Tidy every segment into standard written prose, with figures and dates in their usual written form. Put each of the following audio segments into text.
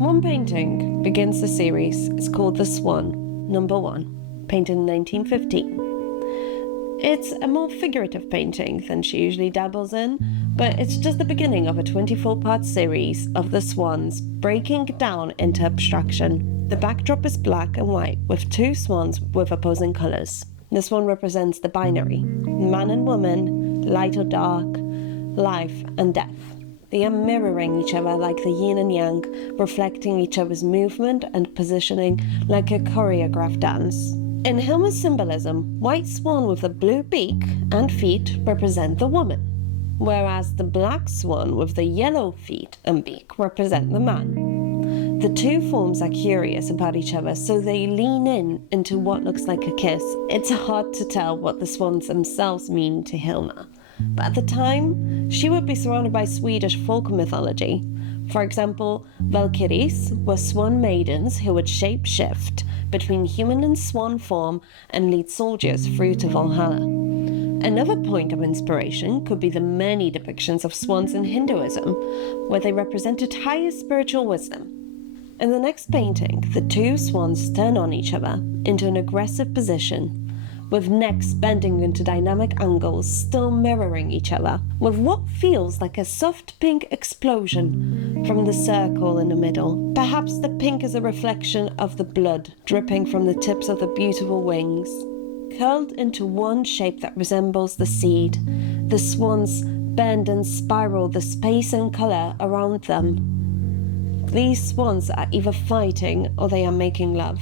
One painting begins the series. It's called The Swan, number 1, painted in 1915. It's a more figurative painting than she usually dabbles in, but it's just the beginning of a 24-part series of the swans breaking down into abstraction. The backdrop is black and white with 2 swans with opposing colours. This one represents the binary, man and woman, light or dark, life and death. They are mirroring each other like the yin and yang, reflecting each other's movement and positioning like a choreographed dance. In Hilma's symbolism, white swan with a blue beak and feet represent the woman, whereas the black swan with the yellow feet and beak represent the man. The 2 forms are curious about each other, so they lean into what looks like a kiss. It's hard to tell what the swans themselves mean to Hilma, but at the time, she would be surrounded by Swedish folk mythology. For example, Valkyries were swan maidens who would shape-shift between human and swan form and lead soldiers through to Valhalla. Another point of inspiration could be the many depictions of swans in Hinduism, where they represented higher spiritual wisdom. In the next painting, the 2 swans turn on each other into an aggressive position, with necks bending into dynamic angles, still mirroring each other, with what feels like a soft pink explosion from the circle in the middle. Perhaps the pink is a reflection of the blood dripping from the tips of the beautiful wings. Curled into one shape that resembles the seed, the swans bend and spiral the space and colour around them. These swans are either fighting or they are making love.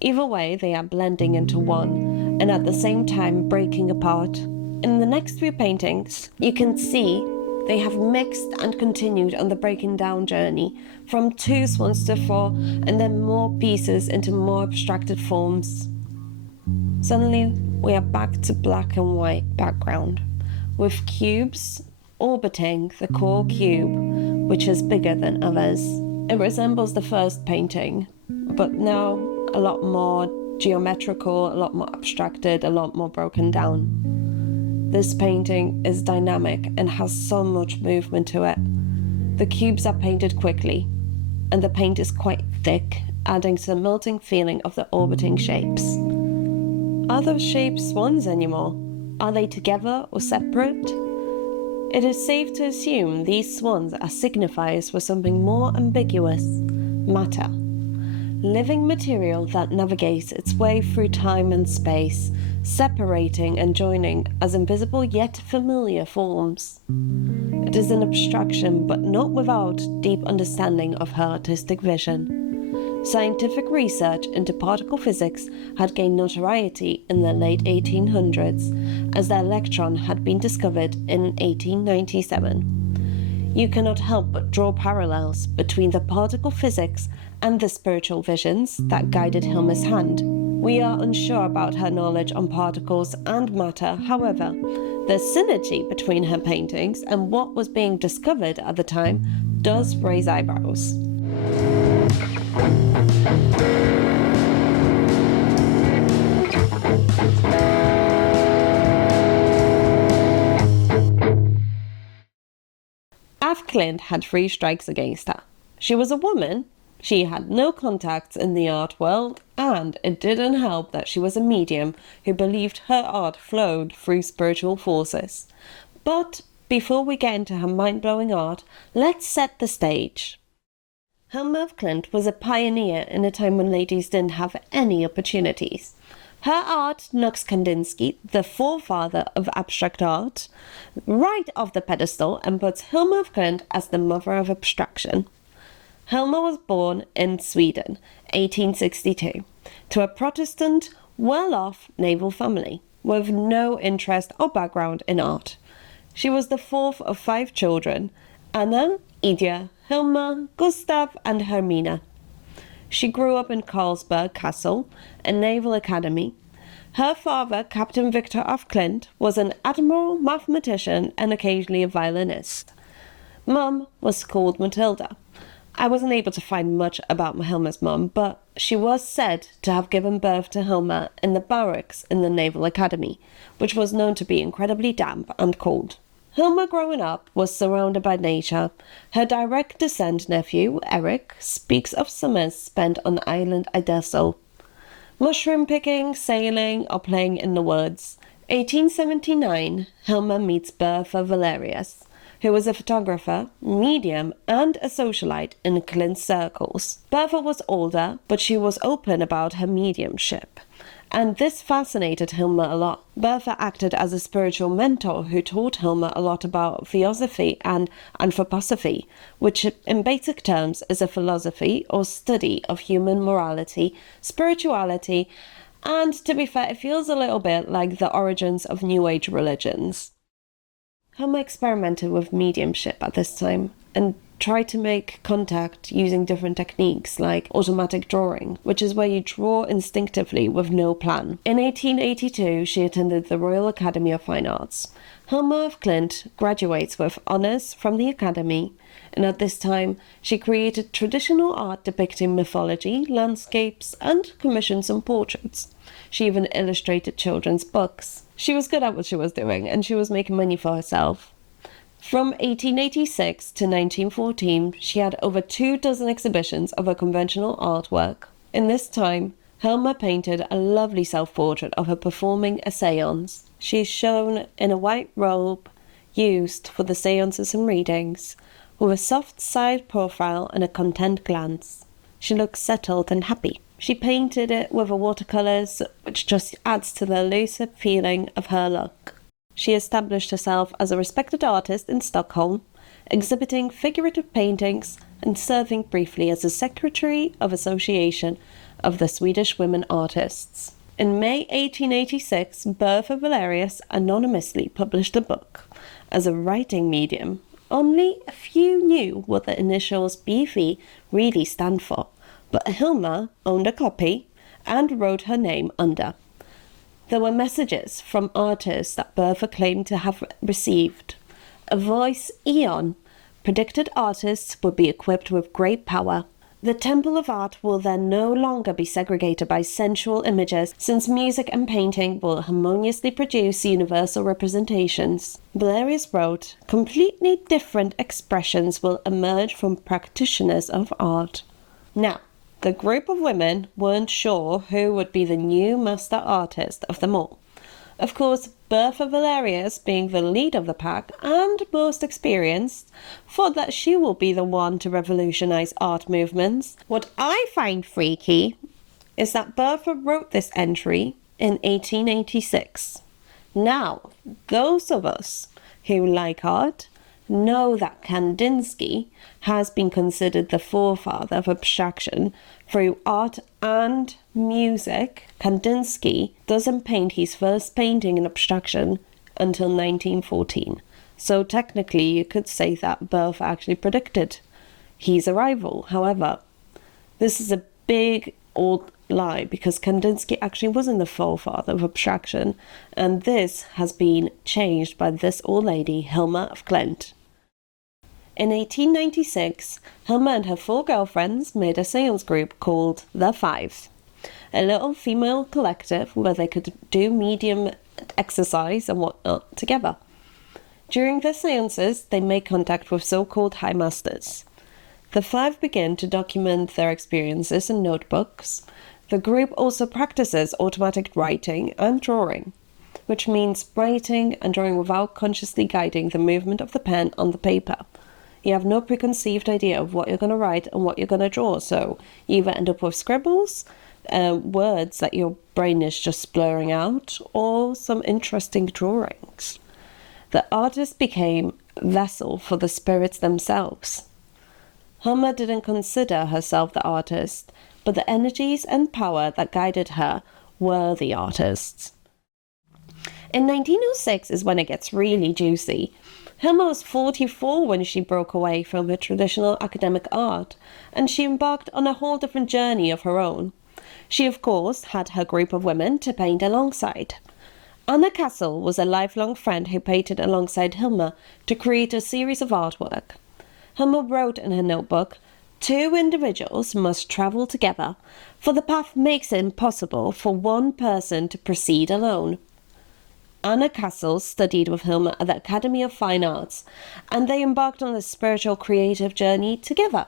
Either way, they are blending into one, and at the same time breaking apart. In the next few paintings, you can see they have mixed and continued on the breaking down journey, from 2 swans to 4, and then more pieces into more abstracted forms. Suddenly, we are back to black and white background, with cubes orbiting the core cube, which is bigger than others. It resembles the first painting, but now a lot more geometrical, a lot more abstracted, a lot more broken down. This painting is dynamic and has so much movement to it. The cubes are painted quickly, and the paint is quite thick, adding to the melting feeling of the orbiting shapes. Are those shapes swans anymore? Are they together or separate? It is safe to assume these swans are signifiers for something more ambiguous: matter. Living material that navigates its way through time and space, separating and joining as invisible yet familiar forms. It is an abstraction, but not without deep understanding of her artistic vision. Scientific research into particle physics had gained notoriety in the late 1800s, as the electron had been discovered in 1897. You cannot help but draw parallels between the particle physics and the spiritual visions that guided Hilma's hand. We are unsure about her knowledge on particles and matter, however, the synergy between her paintings and what was being discovered at the time does raise eyebrows. AF Klint had 3 strikes against her. She was a woman, she had no contacts in the art world, and it didn't help that she was a medium who believed her art flowed through spiritual forces. But before we get into her mind-blowing art, let's set the stage. Hilma AF Klint was a pioneer in a time when ladies didn't have any opportunities. Her art knocks Kandinsky, the forefather of abstract art, right off the pedestal and puts Hilma AF Klint as the mother of abstraction. Hilma was born in Sweden, 1862, to a Protestant, well-off naval family with no interest or background in art. She was the 4th of 5 children: Anna, Idja, Hilma, Gustav, and Hermina. She grew up in Carlsberg Castle, a naval academy. Her father, Captain Victor AF Klint, was an admiral, mathematician, and occasionally a violinist. Mum was called Matilda. I wasn't able to find much about Hilma's mum, but she was said to have given birth to Hilma in the barracks in the Naval Academy, which was known to be incredibly damp and cold. Hilma, growing up, was surrounded by nature. Her direct descent nephew, Eric, speaks of summers spent on the island Idaso, mushroom picking, sailing, or playing in the woods. 1879, Hilma meets Bertha Valerius, who was a photographer, medium, and a socialite in Klint's circles. Bertha was older, but she was open about her mediumship, and this fascinated Hilma a lot. Bertha acted as a spiritual mentor who taught Hilma a lot about theosophy and anthroposophy, which in basic terms is a philosophy or study of human morality, spirituality, and to be fair, it feels a little bit like the origins of New Age religions. Hilma experimented with mediumship at this time and tried to make contact using different techniques like automatic drawing, which is where you draw instinctively with no plan. In 1882, she attended the Royal Academy of Fine Arts. Hilma AF Klint graduates with honours from the Academy, and at this time she created traditional art depicting mythology, landscapes, and commissioned some portraits. She even illustrated children's books. She was good at what she was doing, and she was making money for herself. From 1886 to 1914, she had over 24 exhibitions of her conventional artwork. In this time, Hilma painted a lovely self-portrait of her performing a séance. She is shown in a white robe used for the séances and readings, with a soft side profile and a content glance. She looks settled and happy. She painted it with watercolours, which just adds to the elusive feeling of her look. She established herself as a respected artist in Stockholm, exhibiting figurative paintings and serving briefly as the secretary of Association of the Swedish Women Artists. In May 1886, Bertha Valerius anonymously published a book as a writing medium. Only a few knew what the initials BV really stand for, but Hilma owned a copy and wrote her name under. There were messages from artists that Bertha claimed to have received. A voice, Eon, predicted artists would be equipped with great power. The temple of art will then no longer be segregated by sensual images, since music and painting will harmoniously produce universal representations. Valerius wrote, completely different expressions will emerge from practitioners of art. Now, the group of women weren't sure who would be the new master artist of them all. Of course, Bertha Valerius, being the lead of the pack and most experienced, thought that she will be the one to revolutionize art movements. What I find freaky is that Bertha wrote this entry in 1886. Now, those of us who like art know that Kandinsky has been considered the forefather of abstraction through art and music. Kandinsky doesn't paint his first painting in abstraction until 1914. So technically you could say that Bertha actually predicted his arrival. However, this is a big old lie because Kandinsky actually wasn't the forefather of abstraction, and this has been changed by this old lady, Hilma AF Klint. In 1896, Hilma and her 4 girlfriends made a seance group called The Five, a little female collective where they could do medium exercise and whatnot together. During their seances, they made contact with so-called high masters. The 5 begin to document their experiences in notebooks. The group also practices automatic writing and drawing, which means writing and drawing without consciously guiding the movement of the pen on the paper. You have no preconceived idea of what you're going to write and what you're going to draw, so you either end up with scribbles, words that your brain is just blurring out, or some interesting drawings. The artist became a vessel for the spirits themselves. Hilma didn't consider herself the artist, but the energies and power that guided her were the artists. In 1906 is when it gets really juicy. Hilma was 44 when she broke away from her traditional academic art, and she embarked on a whole different journey of her own. She, of course, had her group of women to paint alongside. Anna Castle was a lifelong friend who painted alongside Hilma to create a series of artwork. Hilma wrote in her notebook, 2 individuals must travel together, for the path makes it impossible for one person to proceed alone. Anna Castle studied with Hilma at the Academy of Fine Arts, and they embarked on a spiritual creative journey together.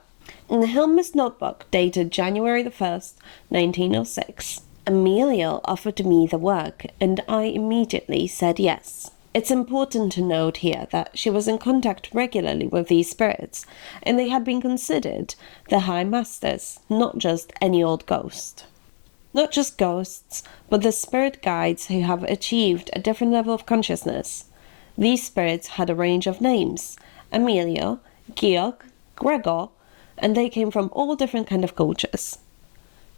In Hilma's notebook, dated January the 1st, 1906, Amelia offered me the work, and I immediately said yes. It's important to note here that she was in contact regularly with these spirits, and they had been considered the High Masters, not just any old ghost. Not just ghosts, but the spirit guides who have achieved a different level of consciousness. These spirits had a range of names: Amelia, Georg, Gregor, and they came from all different kind of cultures.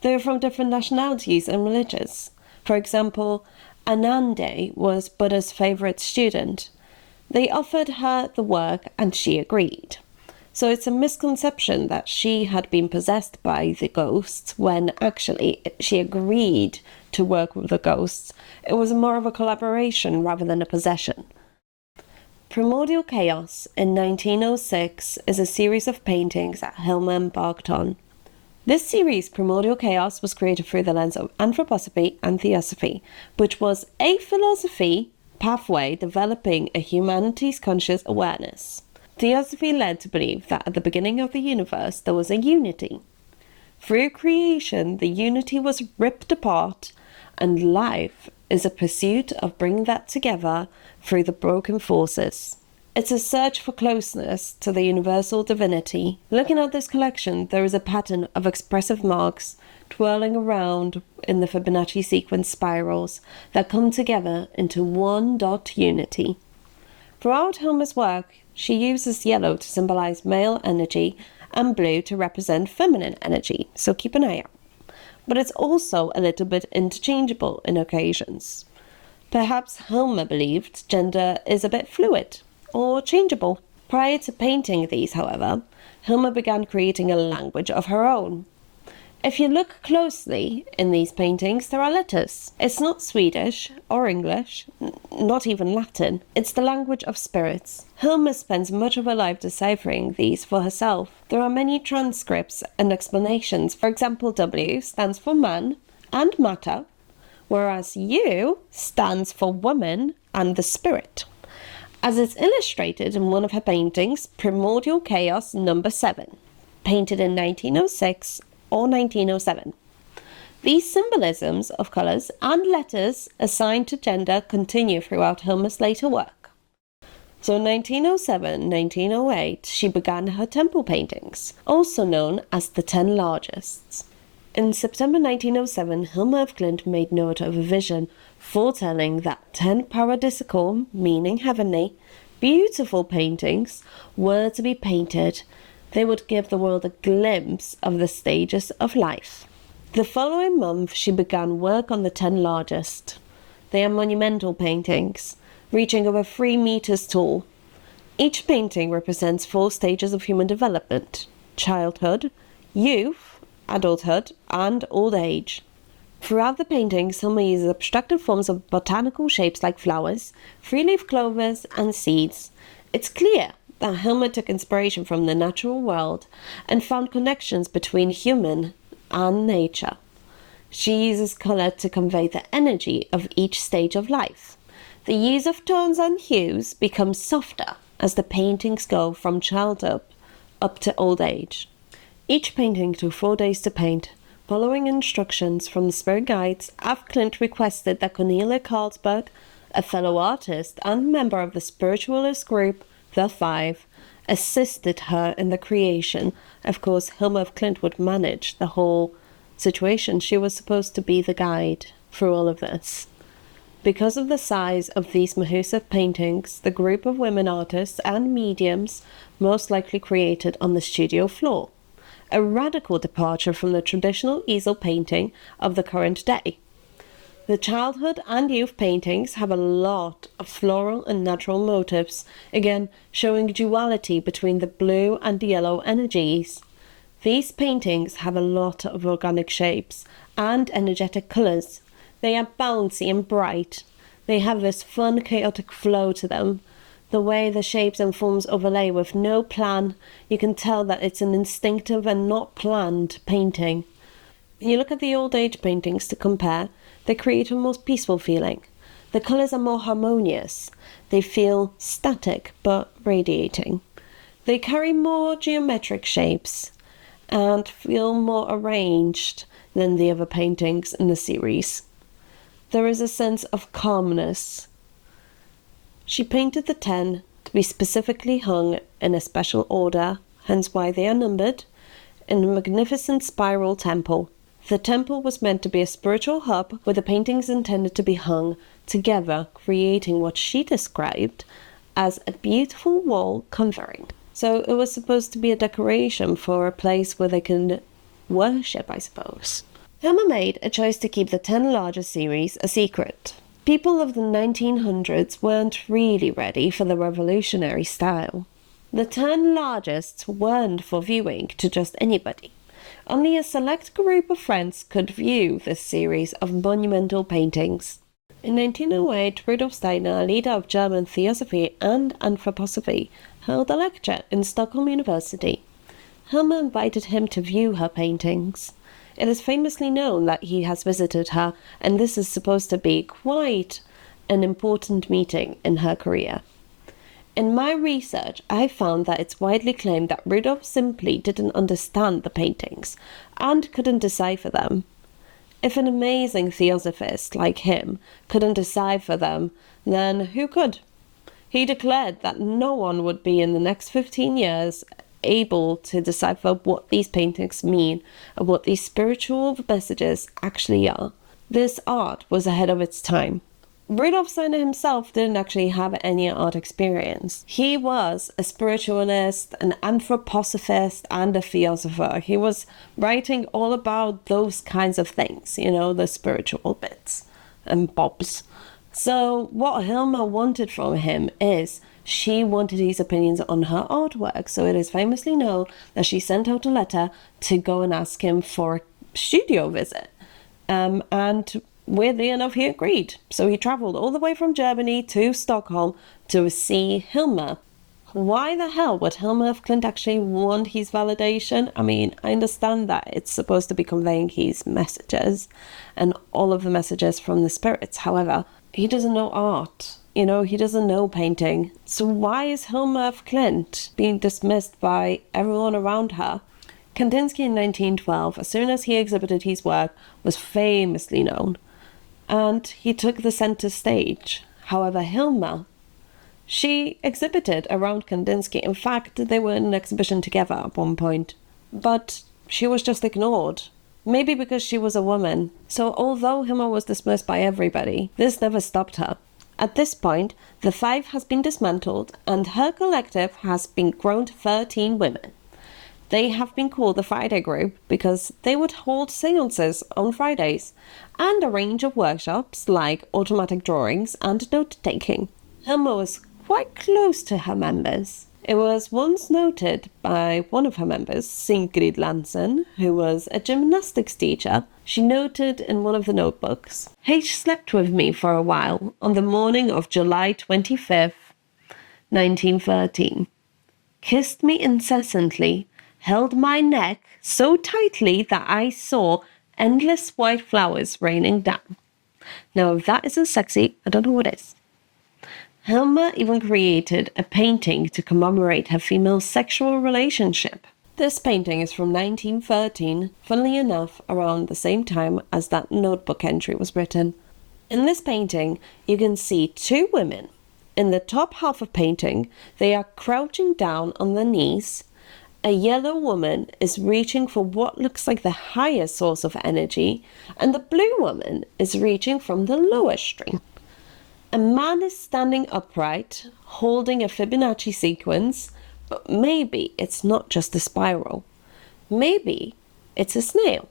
They were from different nationalities and religions. For example, Anande was Buddha's favorite student. They offered her the work and she agreed. So it's a misconception that she had been possessed by the ghosts when actually she agreed to work with the ghosts. It was more of a collaboration rather than a possession. Primordial Chaos in 1906 is a series of paintings that Hilma embarked on. This series, Primordial Chaos, was created through the lens of anthroposophy and theosophy, which was a philosophy pathway developing a humanity's conscious awareness. Theosophy led to believe that at the beginning of the universe there was a unity. Through creation, the unity was ripped apart, and life is a pursuit of bringing that together through the broken forces. It's a search for closeness to the universal divinity. Looking at this collection, there is a pattern of expressive marks twirling around in the Fibonacci sequence spirals that come together into one dot unity. Throughout Hilma's work, she uses yellow to symbolize male energy and blue to represent feminine energy, so keep an eye out. But it's also a little bit interchangeable in occasions. Perhaps Hilma believed gender is a bit fluid or changeable. Prior to painting these, however, Hilma began creating a language of her own. If you look closely in these paintings, there are letters. It's not Swedish or English, not even Latin. It's the language of spirits. Hilma spends much of her life deciphering these for herself. There are many transcripts and explanations. For example, W stands for man and matter, whereas U stands for woman and the spirit, as it's illustrated in one of her paintings, Primordial Chaos number 7, painted in 1906 or 1907. These symbolisms of colours and letters assigned to gender continue throughout Hilma's later work. So in 1907-1908, she began her temple paintings, also known as the 10 largest. In September 1907, Hilma AF Klint made note of a vision foretelling that 10 paradisical, meaning heavenly, beautiful paintings were to be painted. They would give the world a glimpse of the stages of life. The following month, she began work on the 10 largest. They are monumental paintings, reaching over 3 meters tall. Each painting represents 4 stages of human development: childhood, youth, adulthood, and old age. Throughout the paintings, Hilma uses abstracted forms of botanical shapes like flowers, 3-leaf clovers, and seeds. It's clear that Hilma took inspiration from the natural world and found connections between human and nature. She uses colour to convey the energy of each stage of life. The use of tones and hues becomes softer as the paintings go from childhood up to old age. Each painting took 4 days to paint. Following instructions from the spirit guides, AF Klint requested that Cornelia Carlsberg, a fellow artist and member of the spiritualist group The Five, assisted her in the creation. Of course, Hilma AF Klint would manage the whole situation. She was supposed to be the guide through all of this. Because of the size of these massive paintings, the group of women artists and mediums most likely created on the studio floor, a radical departure from the traditional easel painting of the current day. The childhood and youth paintings have a lot of floral and natural motifs, again showing duality between the blue and yellow energies. These paintings have a lot of organic shapes and energetic colours. They are bouncy and bright. They have this fun, chaotic flow to them. The way the shapes and forms overlay with no plan, you can tell that it's an instinctive and not planned painting. When you look at the old age paintings to compare, they create a more peaceful feeling. The colours are more harmonious. They feel static but radiating. They carry more geometric shapes and feel more arranged than the other paintings in the series. There is a sense of calmness. She painted the 10 to be specifically hung in a special order, hence why they are numbered, in a magnificent spiral temple. The temple was meant to be a spiritual hub where the paintings intended to be hung together, creating what she described as a beautiful wall covering. So it was supposed to be a decoration for a place where they can worship, I suppose. Hilma made a choice to keep the 10 largest series a secret. People of the 1900s weren't really ready for the revolutionary style. The 10 largest weren't for viewing to just anybody. Only a select group of friends could view this series of monumental paintings. In 1908, Rudolf Steiner, leader of German theosophy and anthroposophy, held a lecture in Stockholm University. Hilma invited him to view her paintings. It is famously known that he has visited her, and this is supposed to be quite an important meeting in her career. In my research, I found that it's widely claimed that Rudolf simply didn't understand the paintings and couldn't decipher them. If an amazing theosophist like him couldn't decipher them, then who could? He declared that no one would be in the next 15 years able to decipher what these paintings mean and what these spiritual messages actually are. This art was ahead of its time. Rudolf Steiner himself didn't actually have any art experience. He was a spiritualist, an anthroposophist, and a theosopher. He was writing all about those kinds of things, the spiritual bits and bobs. So what Hilma wanted from him is she wanted his opinions on her artwork. So it is famously known that she sent out a letter to go and ask him for a studio visit. And weirdly enough, he agreed. So he travelled all the way from Germany to Stockholm to see Hilma. Why the hell would Hilma AF Klint actually want his validation? I mean, I understand that it's supposed to be conveying his messages and all of the messages from the spirits. However, he doesn't know art. He doesn't know painting. So why is Hilma AF Klint being dismissed by everyone around her? Kandinsky in 1912, as soon as he exhibited his work, was famously known. And he took the center stage. However, Hilma, she exhibited around Kandinsky. In fact, they were in an exhibition together at one point. But she was just ignored. Maybe because she was a woman. So although Hilma was dismissed by everybody, this never stopped her. At this point, the 5 has been dismantled and her collective has been grown to 13 women. They have been called the Friday Group because they would hold seances on Fridays and a range of workshops like automatic drawings and note-taking. Hilma was quite close to her members. It was once noted by one of her members, Sigrid Lansen, who was a gymnastics teacher. She noted in one of the notebooks, H slept with me for a while on the morning of July 25th, 1913. Kissed me incessantly, held my neck so tightly that I saw endless white flowers raining down. Now, if that isn't sexy, I don't know what is. Hilma even created a painting to commemorate her female sexual relationship. This painting is from 1913, funnily enough, around the same time as that notebook entry was written. In this painting, you can see 2 women. In the top half of painting, they are crouching down on their knees. A yellow woman is reaching for what looks like the higher source of energy, and the blue woman is reaching from the lower stream. A man is standing upright, holding a Fibonacci sequence, but maybe it's not just a spiral. Maybe it's a snail.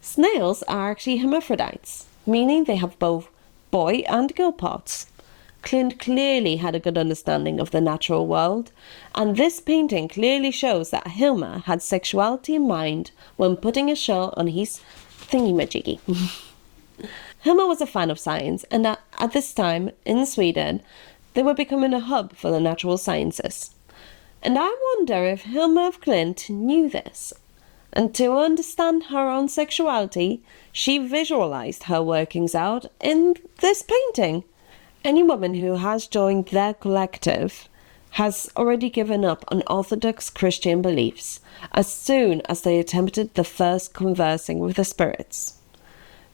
Snails are actually hermaphrodites, meaning they have both boy and girl parts. Klint clearly had a good understanding of the natural world, and this painting clearly shows that Hilma had sexuality in mind when putting a shell on his thingy-majiggy. Hilma was a fan of science, and at this time, in Sweden, they were becoming a hub for the natural sciences. And I wonder if Hilma AF Klint knew this, And to understand her own sexuality, she visualized her workings out in this painting. Any woman who has joined their collective has already given up on Orthodox Christian beliefs as soon as they attempted the first conversing with the spirits.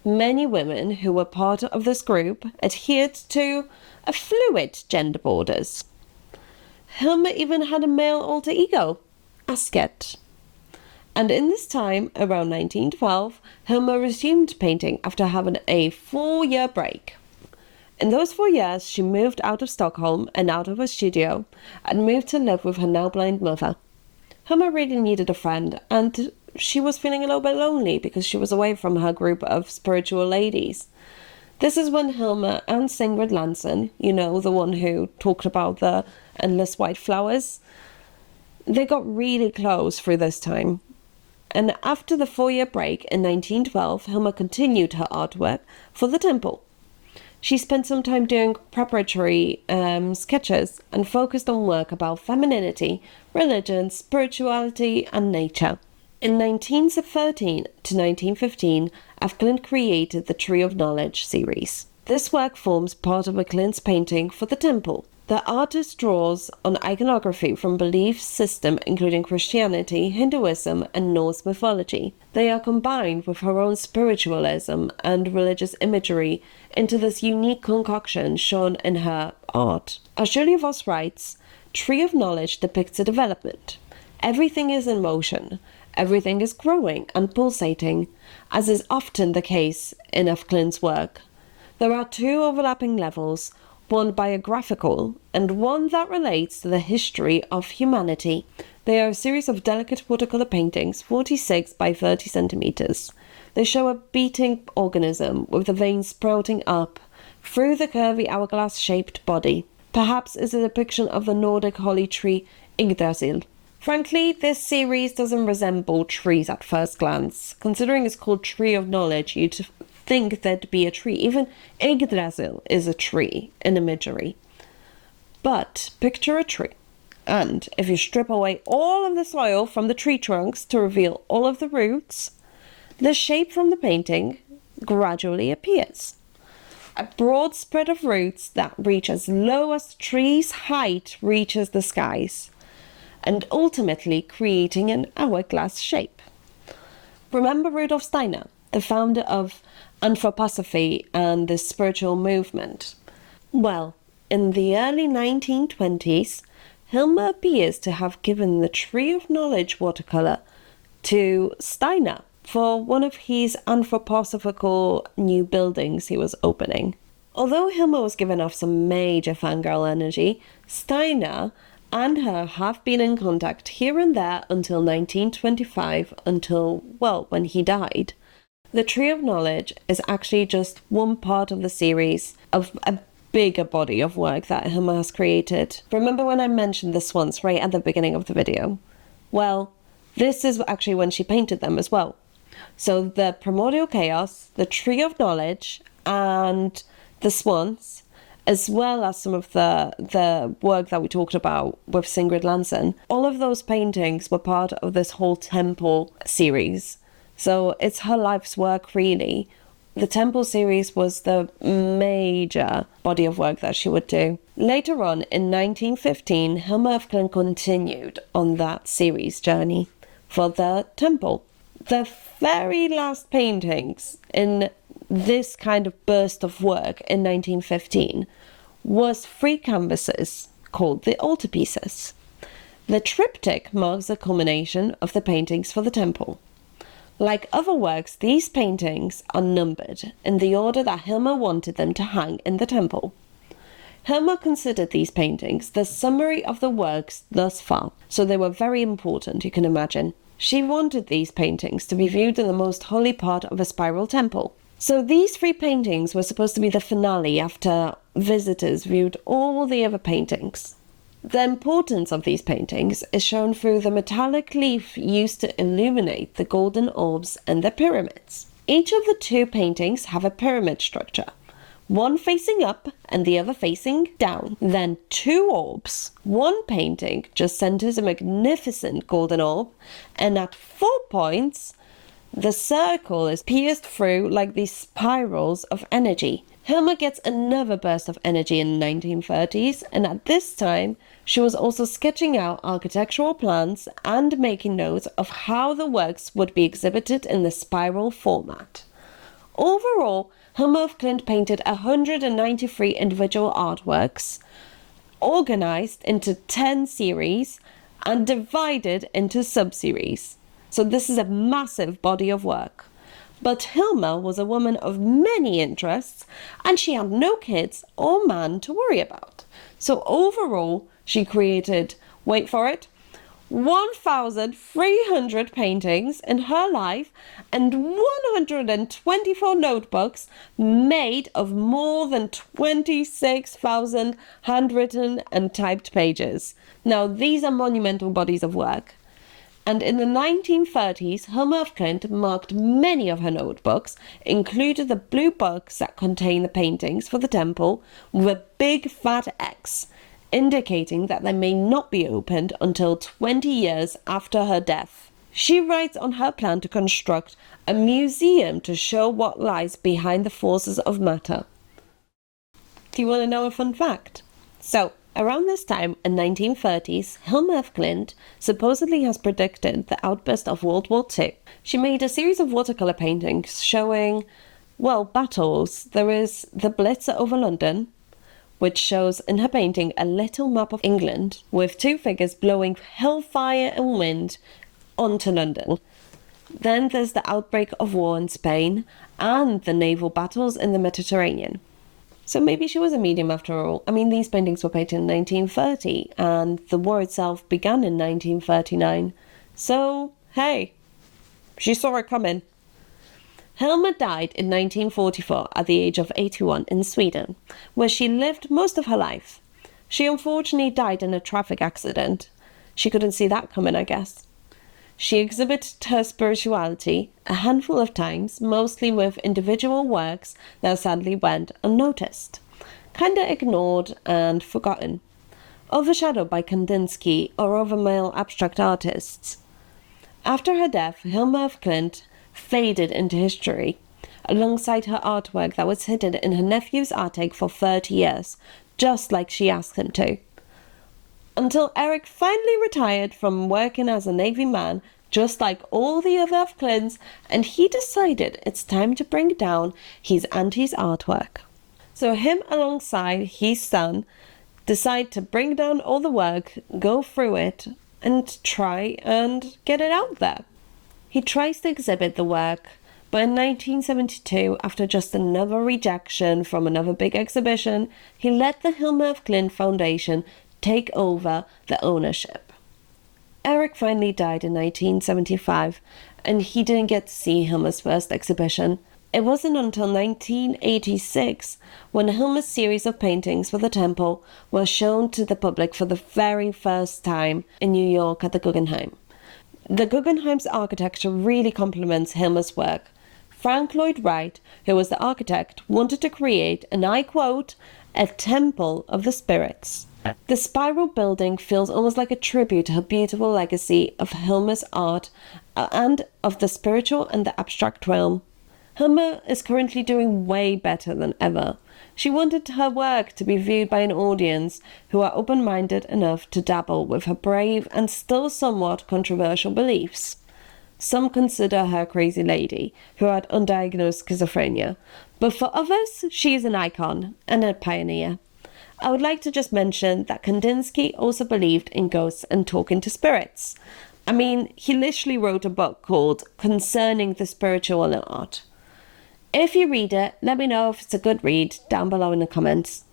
Many women who were part of this group adhered to a fluid gender borders. Hilma even had a male alter ego, Asket. And in this time, around 1912, Hilma resumed painting after having a 4-year break. In those 4 years, she moved out of Stockholm and out of her studio and moved to live with her now blind mother. Hilma really needed a friend, and she was feeling a little bit lonely because she was away from her group of spiritual ladies. This is when Hilma and Sigrid Lansen, you know, the one who talked about the endless white flowers, they got really close through this time. And after the 4-year break in 1912, Hilma continued her artwork for the temple. She spent some time doing preparatory sketches and focused on work about femininity, religion, spirituality, and nature. In 1913 to 1915, AF Klint created the Tree of Knowledge series. This work forms part of a Klint's painting for the temple. The artist draws on iconography from belief systems including Christianity, Hinduism, and Norse mythology. They are combined with her own spiritualism and religious imagery into this unique concoction shown in her art. As Julia Voss writes, Tree of Knowledge depicts a development. Everything is in motion. Everything is growing and pulsating, as is often the case in AF Klint's work. There are 2 overlapping levels, one biographical and one that relates to the history of humanity. They are a series of delicate watercolor paintings, 46 by 30 centimeters. They show a beating organism with the veins sprouting up through the curvy hourglass-shaped body. Perhaps is a depiction of the Nordic holy tree Yggdrasil. Frankly, this series doesn't resemble trees at first glance. Considering it's called Tree of Knowledge, you'd think there'd be a tree. Even Yggdrasil is a tree in imagery. But picture a tree, and if you strip away all of the soil from the tree trunks to reveal all of the roots, the shape from the painting gradually appears. A broad spread of roots that reach as low as the tree's height reaches the skies, and ultimately creating an hourglass shape. Remember Rudolf Steiner, the founder of anthroposophy and the spiritual movement? Well, in the early 1920s, Hilma appears to have given the Tree of Knowledge watercolor to Steiner for one of his anthroposophical new buildings he was opening. Although Hilma was giving off some major fangirl energy, Steiner and her have been in contact here and there until 1925, when he died. The Tree of Knowledge is actually just one part of the series of a bigger body of work that Hilma has created. Remember when I mentioned the swans right at the beginning of the video? Well, this is actually when she painted them as well. So the Primordial Chaos, the Tree of Knowledge, and the swans, as well as some of the work that we talked about with Sigrid Lansen, all of those paintings were part of this whole temple series. So it's her life's work, really. The temple series was the major body of work that she would do. Later on, in 1915, Hilma AF Klint continued on that series journey for the temple. The very last paintings in this kind of burst of work in 1915 was 3 canvases called the altarpieces. The triptych marks the culmination of the paintings for the temple. Like other works, these paintings are numbered in the order that Hilma wanted them to hang in the temple. Hilma considered these paintings the summary of the works thus far, so they were very important, you can imagine. She wanted these paintings to be viewed in the most holy part of a spiral temple. So these 3 paintings were supposed to be the finale after visitors viewed all the other paintings. The importance of these paintings is shown through the metallic leaf used to illuminate the golden orbs and the pyramids. Each of the 2 paintings have a pyramid structure, one facing up and the other facing down. Then two orbs. One painting just centers a magnificent golden orb, and at 4 points, the circle is pierced through like these spirals of energy. Hilma gets another burst of energy in the 1930s, and at this time, she was also sketching out architectural plans and making notes of how the works would be exhibited in the spiral format. Overall, Hilma af Klint painted 193 individual artworks, organized into 10 series and divided into sub-series. So this is a massive body of work. But Hilma was a woman of many interests, and she had no kids or man to worry about. So overall, she created, wait for it, 1,300 paintings in her life and 124 notebooks made of more than 26,000 handwritten and typed pages. Now, these are monumental bodies of work. And in the 1930s, Hilma af Klint marked many of her notebooks, including the blue books that contain the paintings for the temple, with a big fat X, indicating that they may not be opened until 20 years after her death. She writes on her plan to construct a museum to show what lies behind the forces of matter. Do you want to know a fun fact? So, around this time in 1930s, Hilma af Klint supposedly has predicted the outburst of World War II. She made a series of watercolor paintings showing, well, battles. There is the Blitz over London, which shows in her painting a little map of England with two figures blowing hellfire and wind onto London. Then there's the outbreak of war in Spain and the naval battles in the Mediterranean. So maybe she was a medium after all. I mean, these paintings were painted in 1930 and the war itself began in 1939. So, hey, she saw it coming. Hilma died in 1944 at the age of 81 in Sweden, where she lived most of her life. She unfortunately died in a traffic accident. She couldn't see that coming, I guess. She exhibited her spirituality a handful of times, mostly with individual works that sadly went unnoticed, kinda ignored and forgotten, overshadowed by Kandinsky or other male abstract artists. After her death, Hilma af Klint faded into history, alongside her artwork that was hidden in her nephew's attic for 30 years, just like she asked him to. Until Eric finally retired from working as a Navy man, just like all the other af Klints, and he decided it's time to bring down his auntie's artwork. So him alongside his son decide to bring down all the work, go through it, and try and get it out there. He tries to exhibit the work, but in 1972, after just another rejection from another big exhibition, he let the Hilma af Klint Foundation take over the ownership. Eric finally died in 1975, and he didn't get to see Hilma's first exhibition. It wasn't until 1986 when Hilma's series of paintings for the temple were shown to the public for the very first time in New York at the Guggenheim. The Guggenheim's architecture really complements Hilma's work. Frank Lloyd Wright, who was the architect, wanted to create, and I quote, a temple of the spirits. The spiral building feels almost like a tribute to her beautiful legacy of Hilma's art and of the spiritual and the abstract realm. Hilma is currently doing way better than ever. She wanted her work to be viewed by an audience who are open-minded enough to dabble with her brave and still somewhat controversial beliefs. Some consider her a crazy lady who had undiagnosed schizophrenia, but for others, she is an icon and a pioneer. I would like to just mention that Kandinsky also believed in ghosts and talking to spirits. I mean, he literally wrote a book called Concerning the Spiritual in Art. If you read it, let me know if it's a good read down below in the comments.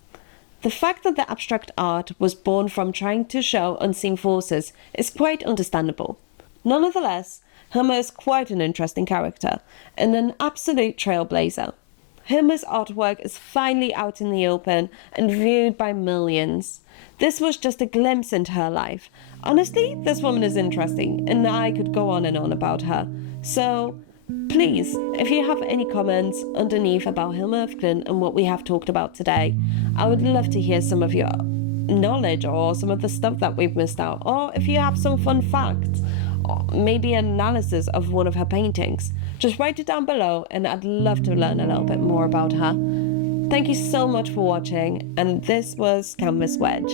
The fact that the abstract art was born from trying to show unseen forces is quite understandable. Nonetheless, Hilma is quite an interesting character and an absolute trailblazer. Hilma's artwork is finally out in the open and viewed by millions. This was just a glimpse into her life. Honestly, this woman is interesting, and I could go on and on about her. So, Please, if you have any comments underneath about Hilma AF Klint and what we have talked about today, I would love to hear some of your knowledge or some of the stuff that we've missed out. Or if you have some fun facts, or maybe an analysis of one of her paintings, just write it down below and I'd love to learn a little bit more about her. Thank you so much for watching, and this was Canvas Wedge.